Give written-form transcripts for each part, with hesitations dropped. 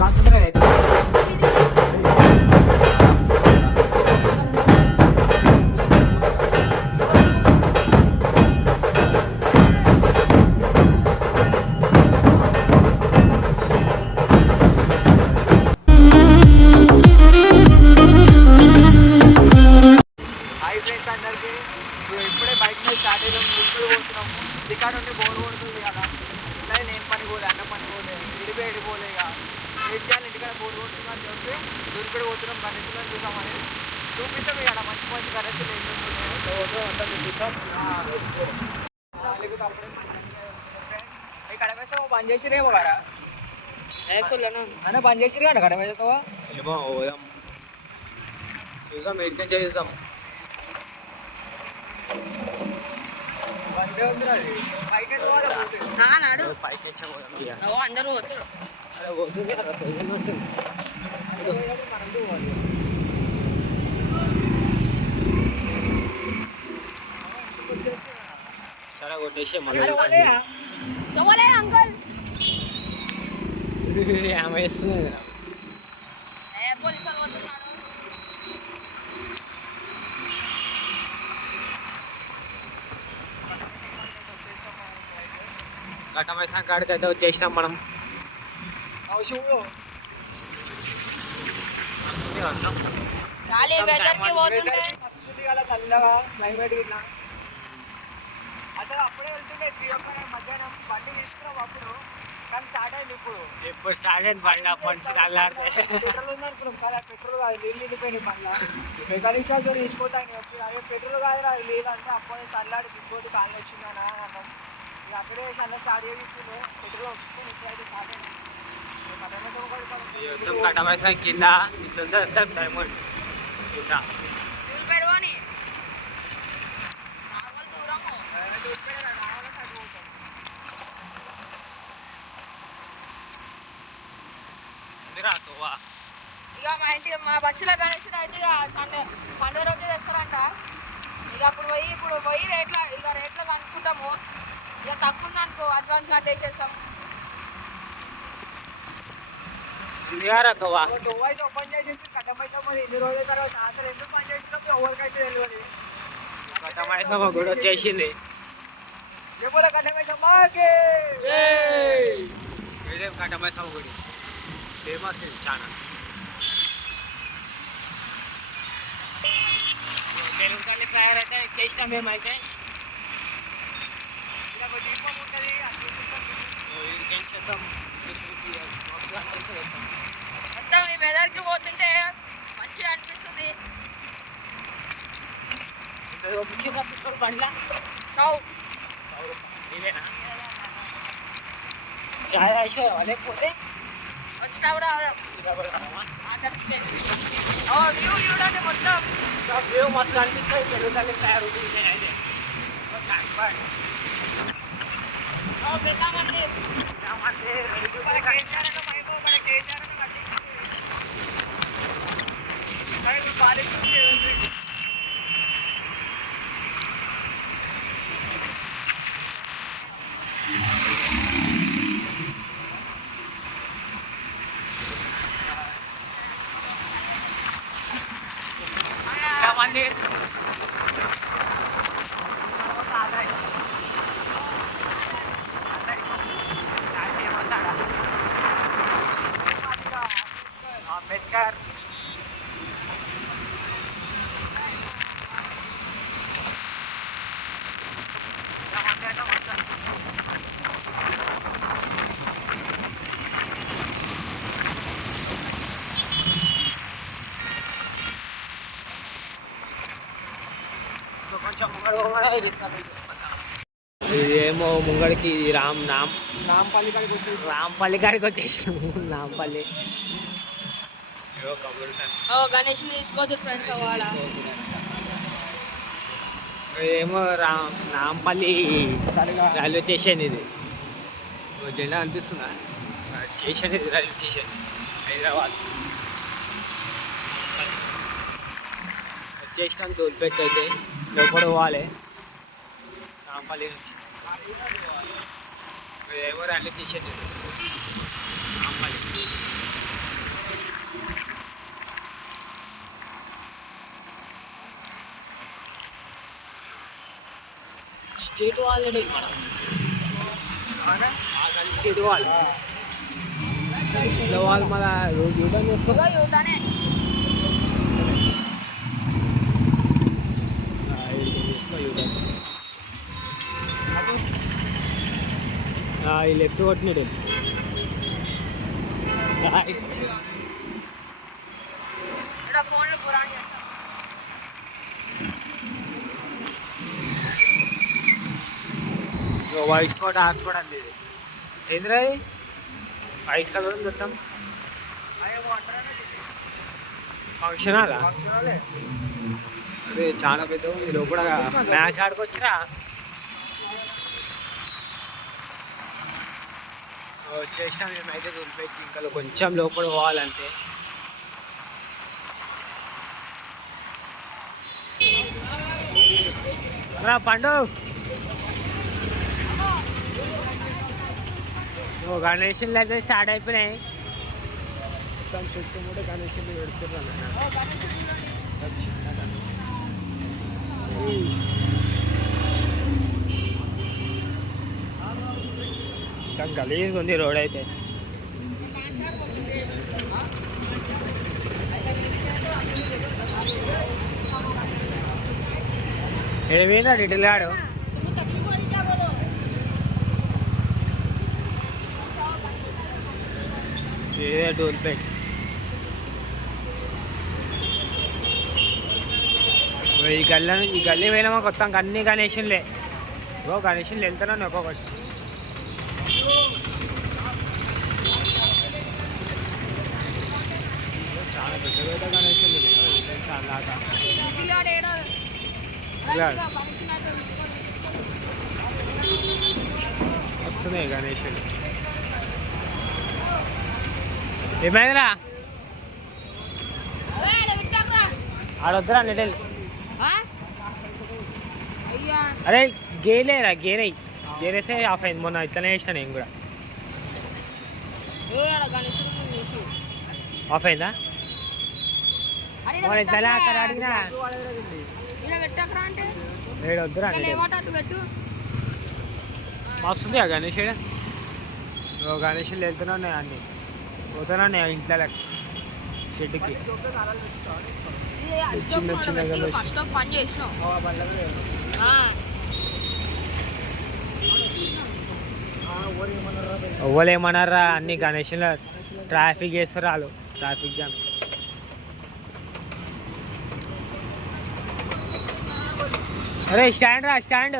Concentrate అయితే అందరికి ఇప్పుడే బైక్ మీద స్టార్ట్ అయ్యాం. ముందు పోతున్నాము. ఇక్కడ నుండి బోర్ కొడుతుంది కదా. ఇలా నేను పని పోలే, అన్న పని పోలే, ఇడిపోయి పోలే. ఇక ఏం చేయాలి, ఇంటికాడ బోర్ కొడుతుంది అని చెప్పి దూరిపడి పోతున్నాం. గణేష్లో చూసామని చూపిస్తాం. ఇక్కడ మంచి మంచి గణేషులు ఏం కడమేసాము. బంద్ చేసిరేమో కదా అన్న, బంద్ చేసిరే అన్న కడమేసతో ఏమో పోదాం. చూసాం, ఎడికెన్ చూసాం. అందరూ పోతారు. సరే కొట్టేసే మళ్ళీ అంకల్ ఆమె వేస్తుంది. కట్టమైసాం కాడికి అయితే వచ్చేసినాం మనం. చల్లగా క్లైమేట్ ఇట్లా అసలు అప్పుడే వెళ్తుండే 3 o'clock మధ్యాహ్నం. బండి తీసుకున్నాం అప్పుడు, కానీ స్టార్ట్ అయింది ఇప్పుడు స్టార్ట్ అయింది బండి. అప్పటి నుంచి చల్లారితే పెట్రోల్ ఉంది అనుకున్నాం కదా. పెట్రోల్ కాదు, నీళ్ళు నిండిపోయినాయి బండ్ల. మెకానిక్ షాప్ తీసుకోవడానికి వచ్చి అదే పెట్రోల్ కాదు అది లేదంటే అప్పుడు చల్లాడి దిగ్గోటి కాళ్ళు వచ్చిందని అన్నాం. ఇక అక్కడే అన్న స్టార్ట్ చేసి పెట్రోల్ వస్తుంది. ఇప్పుడైతే స్టార్ట్ అయింది. కట్టమైసాం కింద డైమండ్ కింద ఇక మా ఇంటి మా బస్సులో గణేషుడు అయితే ఇక సండే రోజు తెస్తారంట. ఇక అప్పుడు పోయి రేట్లో కనుక్కుంటాము. ఇక తక్కువ అనుకో అడ్వాన్స్ గా తెచ్చేస్తాం. ఓపెన్ చేసేసి కట్టమైసాం. ఎన్ని రోజుల తర్వాత అసలు ఎందుకు పని చేసినప్పుడు ఎవరికైతే తెలియదు. కట్టమైసాం కూడా వచ్చేసింది. ఇదే కట్టమైసాం గుడి ఫేమస్, ఇది చాలా తెలుగుతల్లి ఫ్లైర్ అయితే ఎక్కేసినాం. మేమైతే దీపం ఉంటుంది చేద్దాం. సెక్యూరిటీ మస్తు అనిపిస్తుంది. మొత్తం ఈ వెదర్కి పోతుంటే మంచిగా అనిపిస్తుంది. పెట్రోల్ బండ్లా ఇదేనా చాయ్ రాసి లేకపోతే వచ్చినా కూడా వ్యూ చూడండి. మొత్తం వ్యూ మస్తు అనిపిస్తుంది. తెలుగుతల్లి ఫ్లైర్ ఉంటుంది. అయితే బిర్లా మందిర్ మందిర్ అంబేద్కర్ కొంచెం ఇదేమో ముంగడికి నాంపల్లి కాడికి వచ్చి రాంపల్లి కాడికి వచ్చేసాము. నాంపల్లి గణేష్ తీసుకోవద్దు ఫ్రెండ్స్. అవాడ ఏమో నాంపల్లి రైల్వే స్టేషన్. ఇది జెండా అనిపిస్తుందా? స్టేషన్ ఇది రైల్వే స్టేషన్ హైదరాబాద్. వచ్చేసినాం తోలిపెట్టి. అయితే లోపల పోవాలి నాంపల్లి నుంచి. ఏమో రైల్వే స్టేషన్ ఇది నాంపల్లి. స్టేట్ వాళ్ళే మనం అవునా? స్టేట్ వాళ్ళు ఇట్లా వాళ్ళు మన యూటర్న్ చేసుకో యూటానే ఈ లెఫ్ట్ కొట్టినాడు ఇక్కడ ఫోన్లు పురాణి చేస్తాం. వైట్ కోట్ హాస్పిటల్ అండి ఇది ఏంద్రా ఇది వైట్ కలర్ ఉంది మొత్తం అయ్యేమో అంటారా ఫంక్షన్ హాలా ఫంక్షనాలే. అదే చాలా పెద్ద ఉంది లోపల మ్యాచ్ ఆడుకొచ్చిరా వచ్చేసినాం మేమైతే దొరికిపోయి ఇంకా కొంచెం లోపల పోవాలంటే రా పండు గణేషన్లు అయితే స్టార్ట్ అయిపోయినాయి మొత్తం చుట్టూ కూడా గణేషన్లు పెడుతున్నాను మొత్తం గలీజ్గా ఉంది రోడ్ అయితే ఏమైనా రిటైల్ గాడు ఇదే టోల్పేట్ ఈ గల్లీ పోయినామా కొత్త అన్ని గణేషన్లే గణేషన్లు వెళ్తున్నాను ఒక్కొక్కటి చాలా పెద్ద పెద్ద గణేషన్లు చాలా వస్తున్నాయి గణేషులు ఏమైందిరా ఆడొద్దురా లిటిల్ అరే గేలేరా గేరేసే ఆఫ్ అయింది మొన్న ఇట్లనే వేసిన నేను కూడా ఆఫ్ అయిందా ఇట్లా అక్కడ అడిగినా వద్దురా వస్తుంది గణేషుడు గణేషులు వెళ్తున్నాయి అన్నీ పోతున్నాయి ఇంట్లో చెట్టుకి చిన్న చిన్న గణేష్ ఎవ్వలేమన్నారా అన్ని గణేషుల ట్రాఫిక్ చేస్తారు వాళ్ళు ట్రాఫిక్ జామ్ అరే స్టాండ్ రా స్టాండ్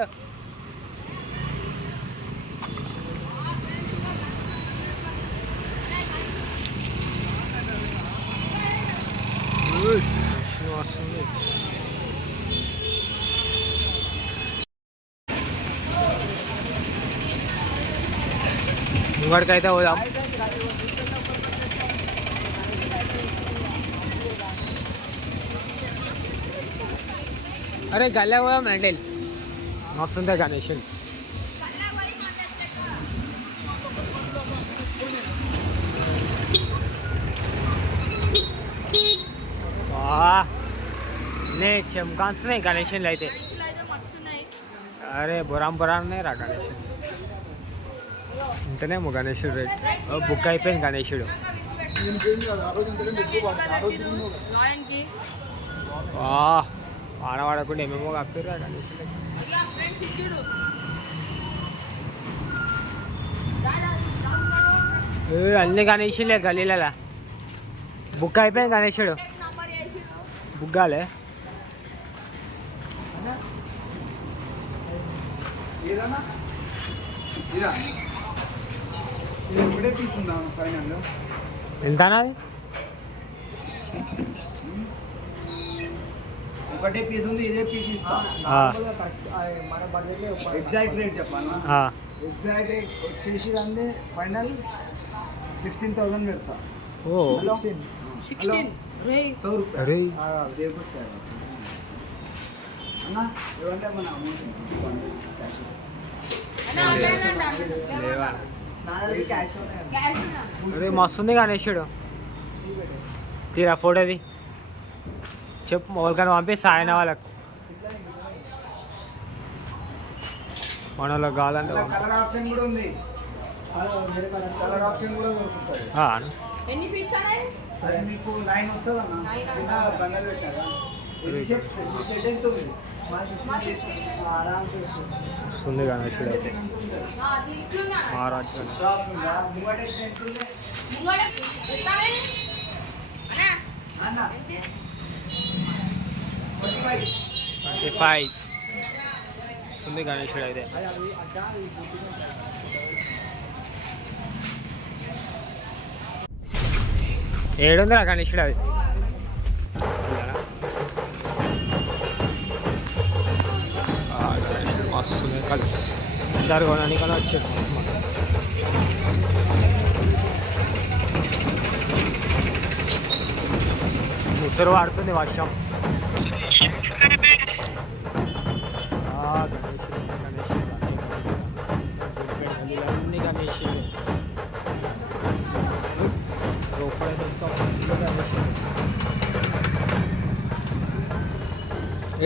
వస్తుంది ఇంకొకటికైతే పోదాం అరే గల్లే పోదాం మెంటల్ వస్తుందే గణేషుడు నే చెంకాస్తున్నాయి గణేషన్లు అయితే అరే బురానే రా గణేషుడు ఇంతనేమో గణేషుడు రేట్ బుక్ అయిపోయింది గణేషుడు వాడకుండా ఏమేమో కప్పిర్రా గణేషుడు అన్ని గణేషులే గలీలలా బుక్ అయిపోయింది గణేషుడు బుగ్గాలే ఎంత అది ఒకటే పీస్ ఉంది ఇదే పీస్ ఇస్తా ఎగ్జాక్ట్ రేట్ చెప్పాను ఎగ్జాక్ట్ వచ్చేసి దాన్ని ఫైనల్ 16,000 పెడతా ఓ 16 100 रुपये अरे అన్నా ఇవ్వండి మన అమౌంట్ లేవా క్యాష్ అదే మస్తుంది గణేషుడు తీరా ఫోటోది చెప్పు ఎవరికైనా పంపిస్తా ఆయన వాళ్ళకు మనలో కాదంటే కలర్ ఆప్షన్ కూడా ఉంది. కలర్ ఆప్షన్ కూడా దొరుకుతుంది. ఎన్ని ఫీట్స్ అనేది సరే మీకు 9 వస్తుంది అన్న. కింద బండలు పెట్టారా? ఇది షెడ్ ఎంత ఉంది? ఆరామ్సే వస్తుంది గణేశుడు అయితే అది ఇట్లున్నా మహారాజ్ గణేష్. ముంగట ఎంత ఉంది? ముంగడ ఇస్తానే అన్న ఎంత 45. 25 వస్తుంది గణేశుడు అయితే. ఏడుందిరా గణేశుడు అది. మస్తు కలిసి జరగడానికి కానీ వచ్చాడు మస్తు మాట. ముసరు పడుతుంది వర్షం. అన్ని గణేశుడు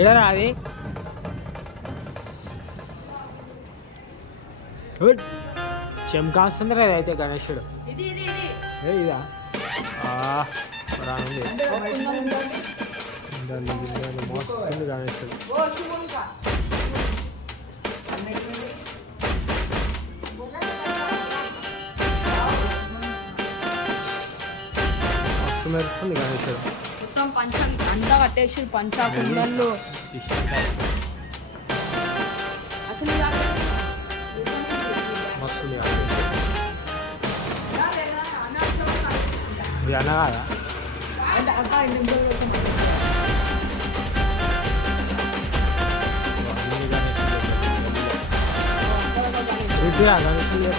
ఏడరా అది చెంకాస్తుంది రా అయితే గణేశుడు. ఇది ఇది ఇది ఏ ఇదా రానుంది మస్తుంది గణేశుడు. ఓ శుభంకా మస్తు మెరుస్తుంది గణేశుడు. మొత్తం పంచాకి అంతా కట్టేసి పంచా కుండల్లో అసలు ఇది మస్తుంది గణేశుడు. ఇది అన్న కాదా ఇదిరా గణేశుడు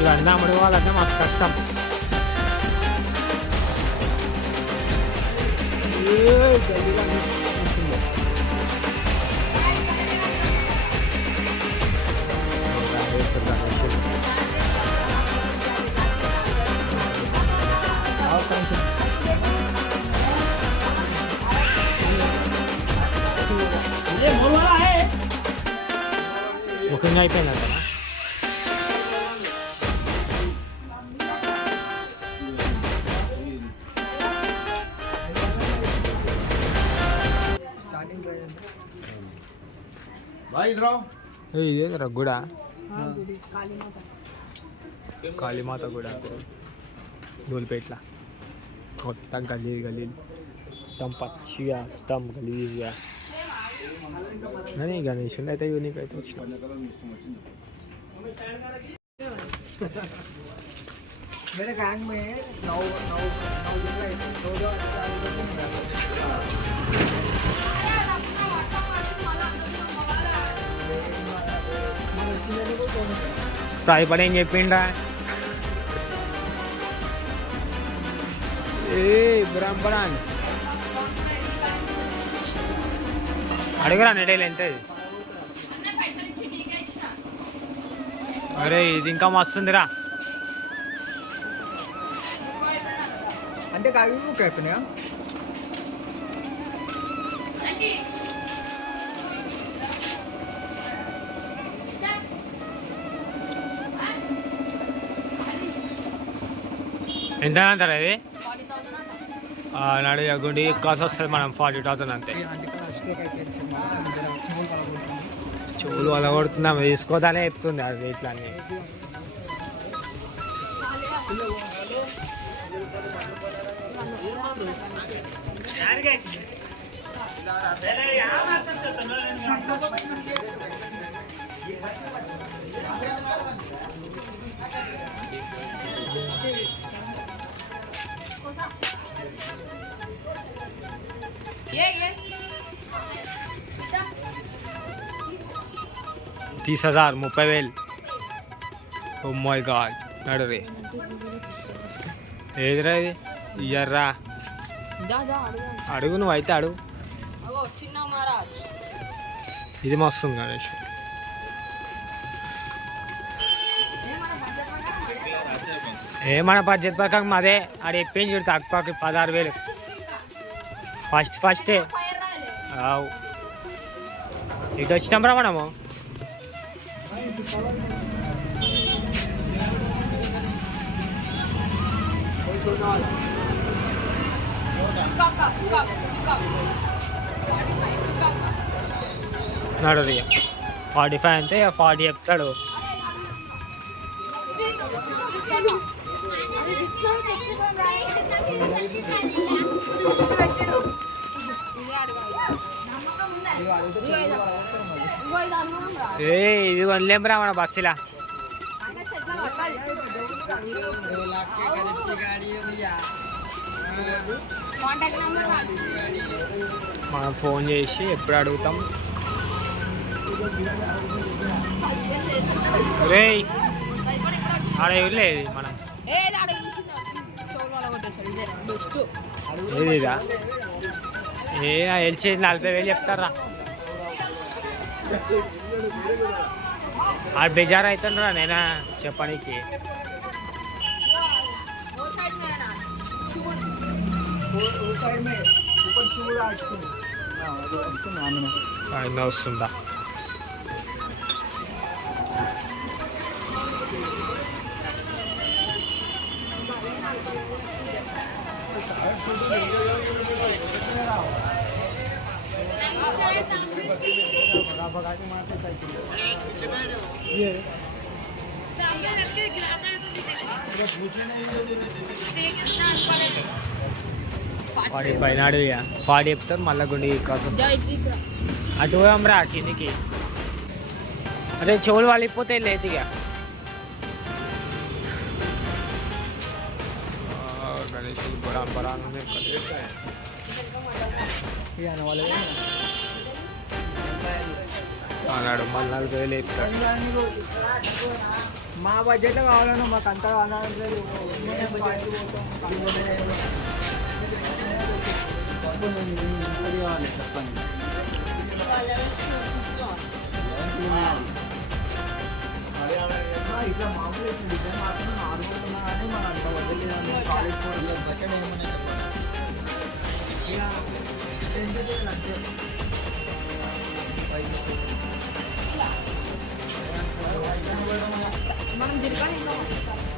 ఇవన్నీ అమ్ముడు వాళ్ళంటే మాకు కష్టం. ముఖ్యంగా అయిపోయిందంట. ఇదేంద్రా గుడ కాళీమాత గుడ దూలిపేట్ల మొత్తం గలీజ్ గలీజ్ మొత్తం పచ్చిగా మొత్తం గలీజ్గా. కానీ గణేశుని అయితే యూనిక్ అయితే వచ్చిన मेरे गैंग में 9 दिन रहे थे. 2 ఇప్పుడు ఏం చెప్పిండ్రా ఏ బ్రహ్మరాన్ అడుగురా నెడేలు ఎంత ఇది? అరే ఇది ఇంకా మస్తుందిరా. అంటే కావి బుక్ అయిపోయినాయా? ఎంత అంటారా ఇది? నాడు గుండి కాస్ట్ వస్తుంది మనం 40,000 అంతే. చెవులు అలా కొడుతున్నాం తీసుకోదానే చెప్తుంది అది ఇట్లా అని. ये 30,000 30,000. ఓ మై గాడ్ నడు రే ఏదిరా ఇది ఇయ్యర్రా అడుగు నువ్వు అయితే అడుగు. చిన్న మహారాజ్ ఇది మస్తుంది గణేష్. ఏమన్నా బడ్జెట్ ప్రకారం అదే ఆడ చెప్పింది చూడు తక్కువకి 16,000 ఫస్టే ఆవు ఇటు వచ్చినాం రా మనము. నడు 45 అంతే 40 చెప్తాడు. ఇది వదిలేంరా మన బస్సులా. మనం ఫోన్ చేసి ఎప్పుడు అడుగుతాం. రే ఆడ లేదు మనం ఏదిరా ఎల్సి 40,000 చెప్తారా. ఆ బేజారు అవుతుండ్రా నేనా చెప్పడానికి. వస్తుందా ఫార్టీ ఫైవ్ నాడు 40 చెప్తారు మళ్ళీ గుండి కాసు అటు పోయామరా కిందికి. అదే చెవులు వాళ్ళిపోతే లేదు ఇక. అన్నాడు మళ్ళీ 40,000 చెప్తాడు. మా బడ్జెట్లో కావాలన్నా మాకు అంతా చెప్పండి. ఇట్లా మామూలు డిజైన్ మాత్రం నార్మల్ ఉన్నా కానీ మన అంత వదిలేదు. కాలేజ్ పోవడం బడ్జెట్ ఏమన్నా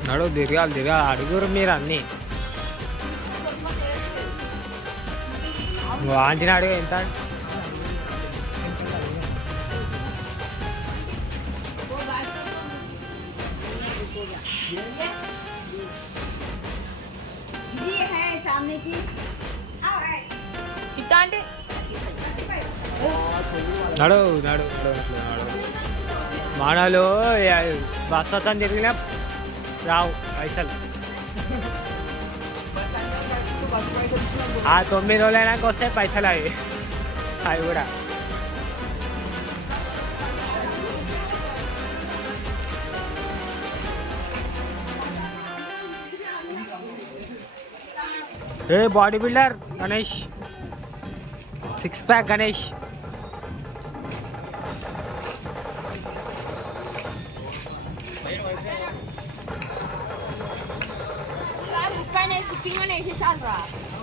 నడు తిరగాలి అడుగురు మీరు అన్నీ. వాంచిన అడుగు ఎంత నడు నడు మానవులు బస్ వస్తాను తిరిగినా రావు పైసలు. ఆ 9 రోజులైనాక వస్తే పైసలు అవి కూడా. ఏ body builder Ganesh 6 pack Ganesh.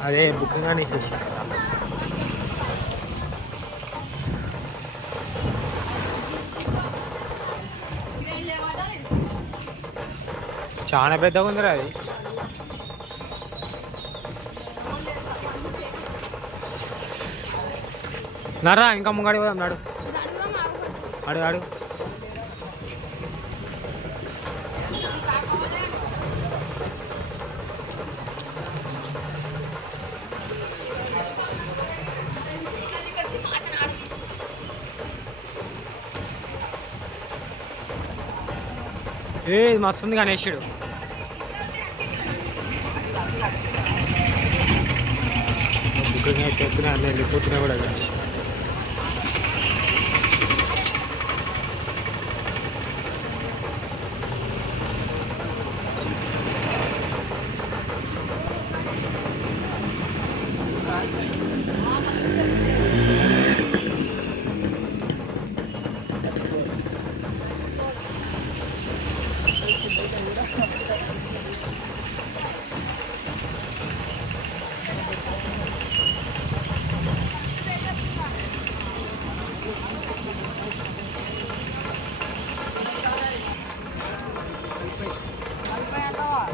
అదే బుకింగ్ అని వేసేసా. చాలా పెద్దగా ఉందిరా అది. నరా ఇంకా ముంగడి పోదాం నాడు. అడు ఏ మస్తుంది గణేషుడు. బుక్కింగ్ అయితే అన్నీ వెళ్ళిపోతున్నాయి కూడా గణేష్.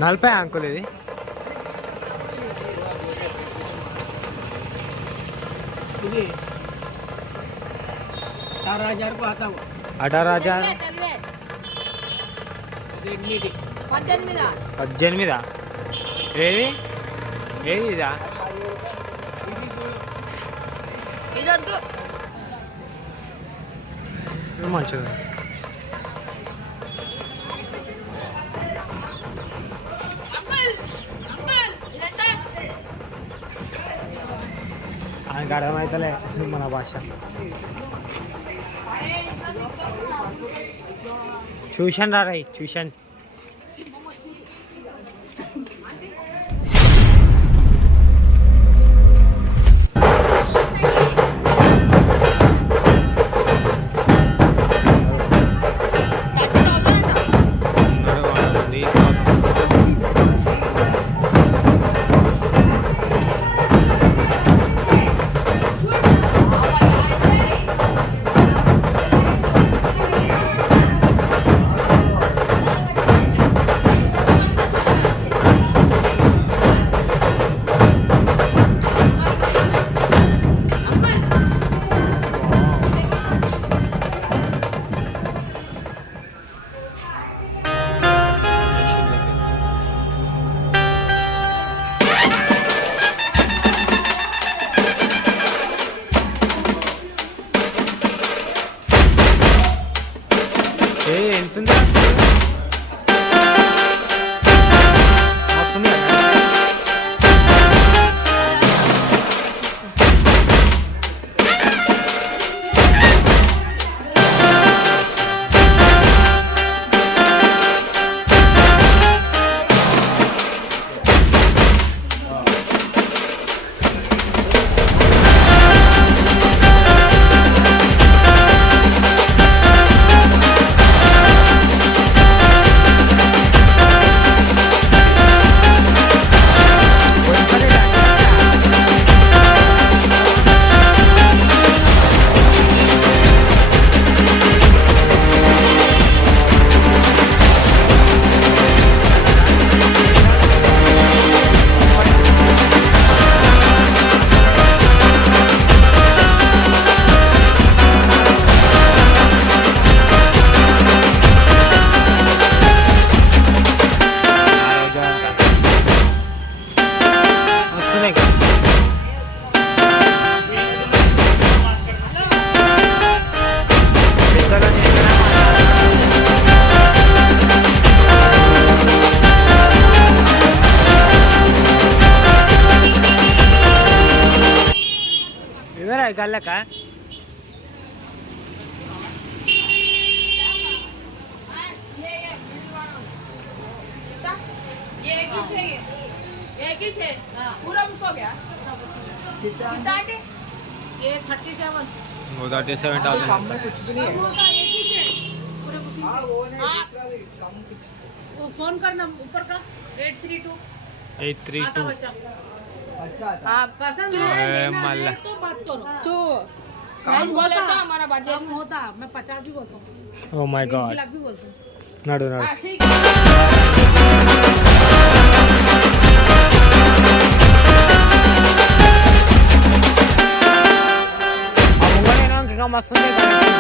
40 అంకుల్ ఇది. ఇది 18,000 को आता हुआ 18,000. తగిలే 18 18. ఏది ఏది ఇదా? ఇదొద్దు. ఇది మంచిది. అంకుల్ అంకుల్ ఇదంతా ఆయనకు అర్థమవుతలే మన భాష. ట్యూషన్ రా రై ట్యూషన్. ఎంత వస్తుంది? గల్లక एक ही छे पूरा बुक हो गया कितना है ये 37 वो 37,000 कुछ भी नहीं है फोन करना ऊपर का 832 832. अच्छा हाँ पसंद है लेना है तो बात करो तो प्राइस बोले तो हमारा बजट कम होता मैं 50 भी बोलता हूँ ఓ మై 1 గాడ్. लाख भी बोलता हूँ నడు నడు. ठीक ఆ ముంగడేనో ఇంకా మస్తుంది కనెక్షన్.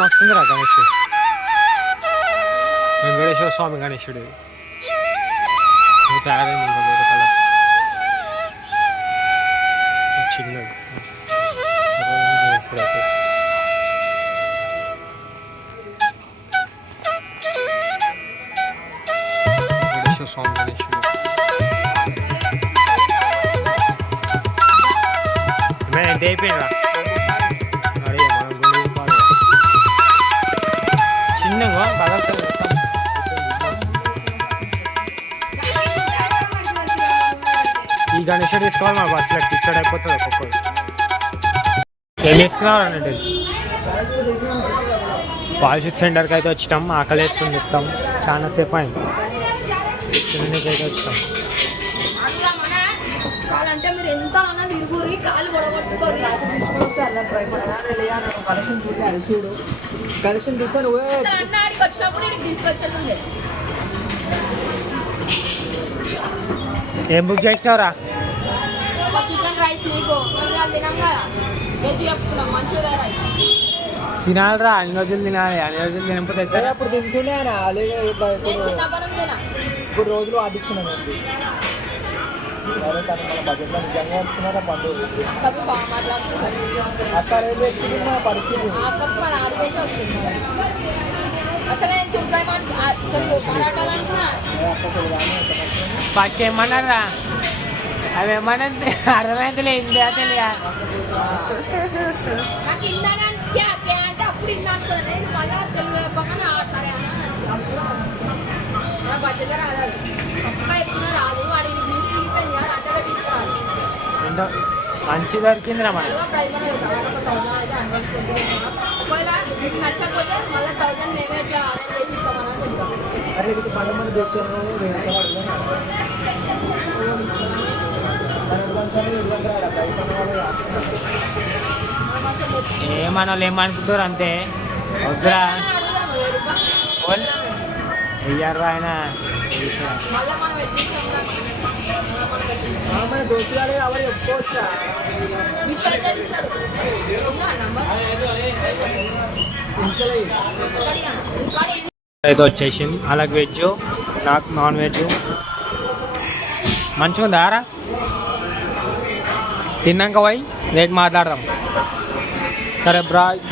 మస్తుందిరా గణేష్. వెంకటేశ్వర స్వామి గణేశుడు తయారైంది ఇంకా వేరే కలర్ చిన్నది. వెంకటేశ్వర స్వామి గణేశుడు ఎంత అయిపోయినరా? అరే మనం గుడి గణేష్ తీసుకోవాలి మా బస్సులో టికెట్ అయిపోతుంది ఒక్కొక్కరు. ఏం తీసుకున్నావు అన్నట్టు పాలిషిక్ సెంటర్కి అయితే వచ్చినాం. ఆకలి వేస్తుంది చెప్తాం, చాలా సేపు అయింది తినడానికి అయితే వచ్చినాం. కావాలంటే మీరు ఎంత అన్నా తిరుగురి కాలు పొడగొట్టుకోరు. కలెక్షన్ చూస్తే నువ్వే అన్న ఆడికి వచ్చినప్పుడు నేను తీసుకొచ్చేది. ఏం బుక్ చేసినావురా? చికెన్ రైస్ నీకు మేము తినాం కదా, వెజ్ చెప్తున్నాం మంచిగా రైస్ తినాలిరా, అన్ని రోజులు తినాలి. అన్ని రోజులు తినకపోతే సరే అప్పుడు తింటూనే ఆయన అలాగే నేను చిన్నప్పటి తినా. ఇప్పుడు రోజులు ఆడిస్తున్నాను అండి. సరే కానీ మన బడ్జెట్లో నిజంగా వస్తున్నారా పండుగ అక్కవి బాగా మాట్లాడుతున్నారు. అక్కడ ఏం చేస్తుంది మా పరిస్థితి ఆ అక్కకి మన ఆడిపోతే వస్తుంది. అసలు నేను తుర్కాయ మరాఠాలు అనుకున్నా. ఫస్ట్ ఏమన్నారా? అవి ఏమన్నా అర్థమైతే ఇండియా తెలియ. నాకు ఇందానే అంటే అప్పుడు ఇందా అనుకున్నాను. నేను మళ్ళీ తెలుగు చెప్పకుండా సరే నా బడ్జెట్లో రాదు. పక్క ఎక్కువ రాదు. వాడికి తీరిపోయింది కదా, అట్ట పెట్టిస్తారు. ఏంటో మంచి దొరికిందిరా మన. ప్రైజ్ మనీ అవుతాం. 1000 అయితే అడ్వాన్స్ కొట్టుకుంటున్నాం. ఒకవేళ మీకు నచ్చకపోతే మళ్ళీ 1000 మేమే ఇట్లా అరేంజ్ చేసి ఇస్తామని చెప్తాం. అరే ఇది పనులు మంది చేస్తాను ఏమన్నా వాళ్ళు ఏమనుకుంటారు అంతే. వద్దురా వెయ్యారు ఆయన. మళ్ళీ మనం ఎత్తిస్తాం. మన దోస్తు గారు ఎవరు చెప్పుకోవచ్చురా విషయం అయితే ఇస్తాడు. ఉందా నంబర్? అయితే వచ్చేసింది. అలాగే వెజ్, నాకు నాన్ వెజ్. మంచిగా ఉందారా? తిన్నాక పోయి రేట్ మాట్లాడదాం. సరే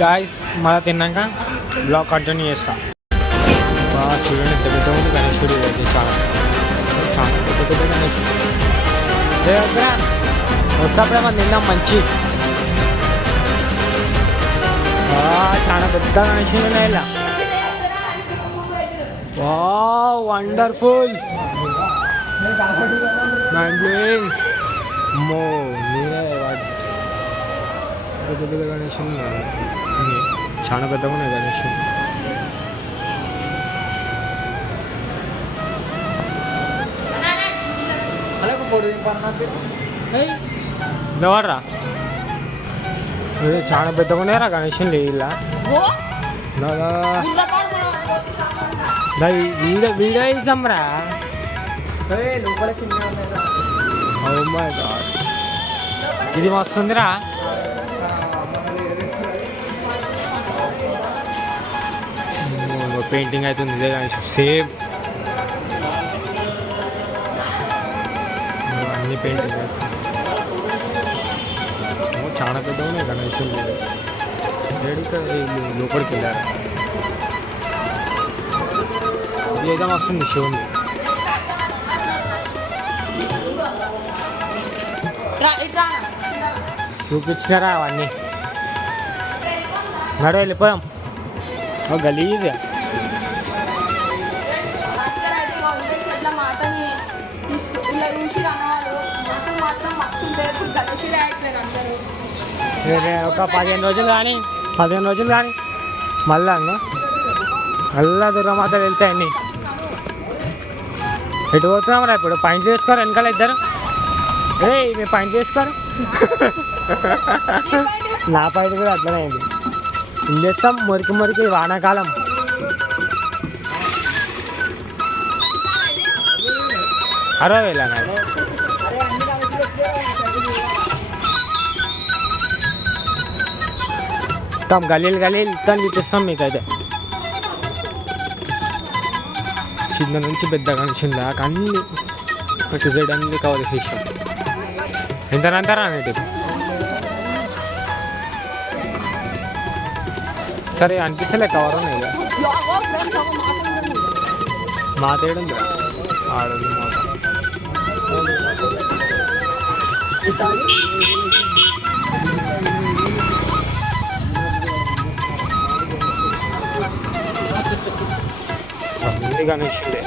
గాయస్, మళ్ళీ తిన్నాక బ్లాగ్ కంటిన్యూ చేస్తాం. బాగా చూడండి, ఎంత పెద్ద ఉంది గణేశుడు. అయితే చాలా చాలా పెద్ద పెద్ద గణేశుడు. దగ్గర వస్తాప్పుడేమో తిన్నాం మంచి. చాలా పెద్ద గణేశుడు ఉన్నాయి ఇలా. Wow, wonderful. అమ్మో, నేనే పెద్ద పెద్ద గణేశుడు. చాలా పెద్దగా ఉన్నాయి గణేశుడు. అలాగే పొడి దింపన్నారు ఎవర్రా? చాలా పెద్దగా ఉన్నాయరా గణేశులు ఇలా. వీడియో ఇస్తాంరా. లోపల చిన్న ఓ మై గాడ్, ఇది మస్తుందిరా. పెయింటింగ్ అవుతుంది ఇదే కానీ సేమ్ అన్ని పెయింటింగ్ అవుతుంది. చాలా పెద్దగా ఉన్నాయి గణేశులు. లోపలికి వెళ్ళారు. ఏదో వస్తుంది షోని. చూపించినారా అవన్నీ? నడు వెళ్ళిపోయాం. గలీజ్గా ఒక 15 రోజులు కానీ మళ్ళా దుర్గమాత వెళ్తాయండి. ఎటు పోతున్నాం రా ఇప్పుడు? పైన చేసుకోరు వెనకాల ఇద్దరు. మీ పైన చేసుకోరు. నా పైన కూడా అట్లనే అయింది. ఏం చేస్తాం, మురికి వానాకాలం. అరవై వేల మొత్తం గలీలు మొత్తం చూపిస్తాం మీకైతే. చిన్న నుంచి పెద్ద కనిషన్ దాకా అన్ని అటు సైడ్ అన్ని కవర్ చేసాం. ఎంతనంటారా అనేది? సరే అనిపిస్తలే కవర్ ఉన్నాయి. మా తేడుంది ఆడుంది గణేశుడే.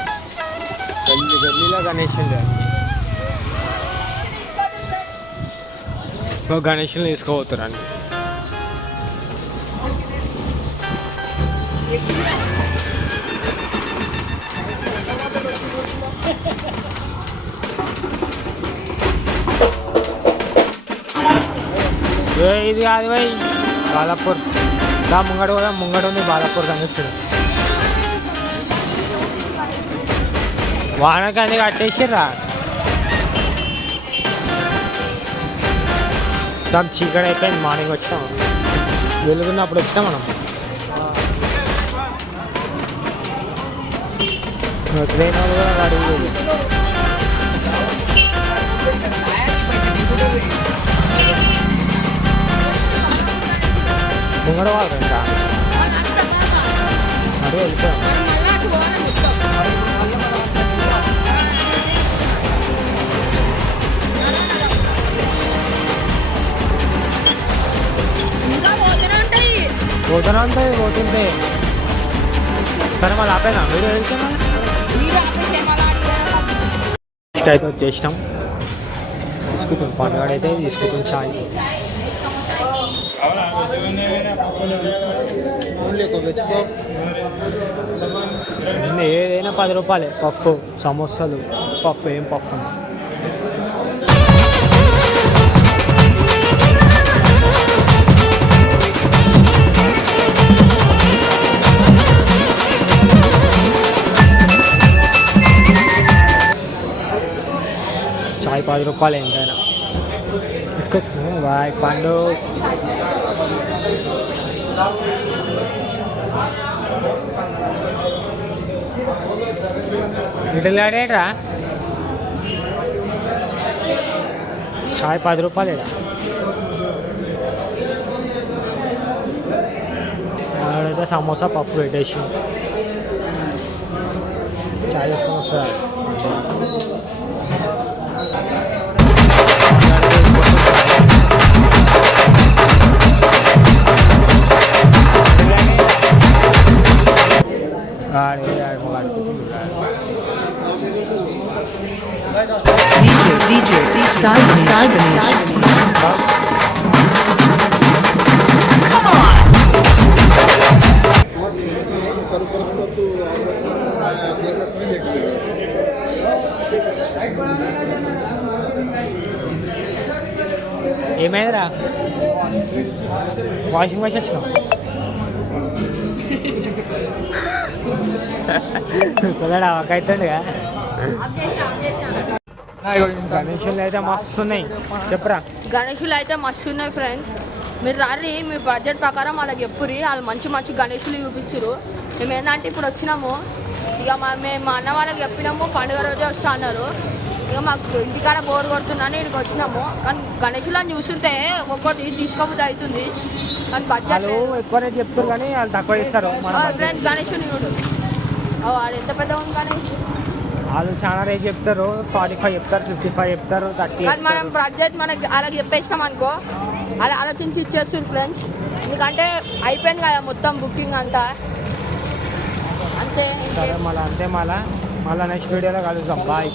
గల్లీలో గణేశుడే. గణేష్ని తీసుకోపోతారని ఇది కాదు భయ్ బాలాపూర్ దా ముంగడు కూడా ముంగడు ఉంది బాలాపూర్ కనిపిస్తుంది వానకి అన్ని కట్టేసిర్రా మొత్తం చీకటి అయిపోయింది మార్నింగ్ వచ్చాం వెలుగున్నప్పుడు వచ్చినాం మనం ట్రైన్ వాళ్ళు కూడా అడిగేది ముంగడ వాళ్ళు ఇంకా అదే వెళ్ళిపోయాం పోతూనే ఉంటాయి పోతుంటే సరే మళ్ళీ ఆపేనా మీరు వెళ్తే అయితే వచ్చేసినాం తీసుకుంటాం పండుగ అయితే తీసుకుంటాం చాయ్ ఏదైనా 10 రూపాయలే పఫ్ సమోసాలు పఫ్ ఏం పఫ్ అని చాయ్ 10 రూపాయలు ఎంతైనా తీసుకొచ్చుకున్నాం బాయ్ పండు లిటిల్ గాడేట్రా చాయ్ 10 రూపాయలు ఆడైతే సమోసా పప్పు పెట్టేసి చాయ్ వేసుకొని వస్తారు DJ Sai Ganesh. ఏమైందిరా వాషింగ్ మెషిన్ వచ్చినాం సరేడా ఒక అవుతుండగా గణేషులు అయితే మస్తు ఉన్నాయి చెప్పరా గణేషులు అయితే మస్తు ఉన్నాయి ఫ్రెండ్స్ మీరు రారి మీ బడ్జెట్ ప్రకారం వాళ్ళకి చెప్పుర్రి వాళ్ళు మంచి మంచి గణేషులు చూపిస్తారు మేము ఏంటంటే ఇప్పుడు వచ్చినాము ఇక మేము మా అన్న వాళ్ళకి చెప్పినాము పండుగ రోజే వస్తా అన్నారు ఇక మాకు ఇంటికాడ బోర్ కొడుతుందని ఇక్కడికి వచ్చినాము కానీ గణేషులను చూస్తుంటే ఒక్కొక్కటి తీసుకోబుద్ధి అవుతుంది కానీ బడ్జెట్ ఎక్కువ రేట్ చెప్తారు కానీ వాళ్ళు తక్కువ ఇస్తారు ఫ్రెండ్స్ గణేషుని చూడు వాడు ఎంత పెద్ద ఉంది గణేష్ వాళ్ళు చాలా రేట్ చెప్తారు 45 చెప్తారు 55 చెప్తారు 30 కానీ మనం బడ్జెట్ మనకి అలాగే చెప్పేసినాం అనుకో అలా ఆలోచించి ఇచ్చేస్తారు ఫ్రెండ్స్ ఎందుకంటే అయిపోయింది కదా మొత్తం బుకింగ్ అంతా అంతే సరే మళ్ళీ అంతే మళ్ళీ నెక్స్ట్ వీడియోలో కలుద్దాం బాయ్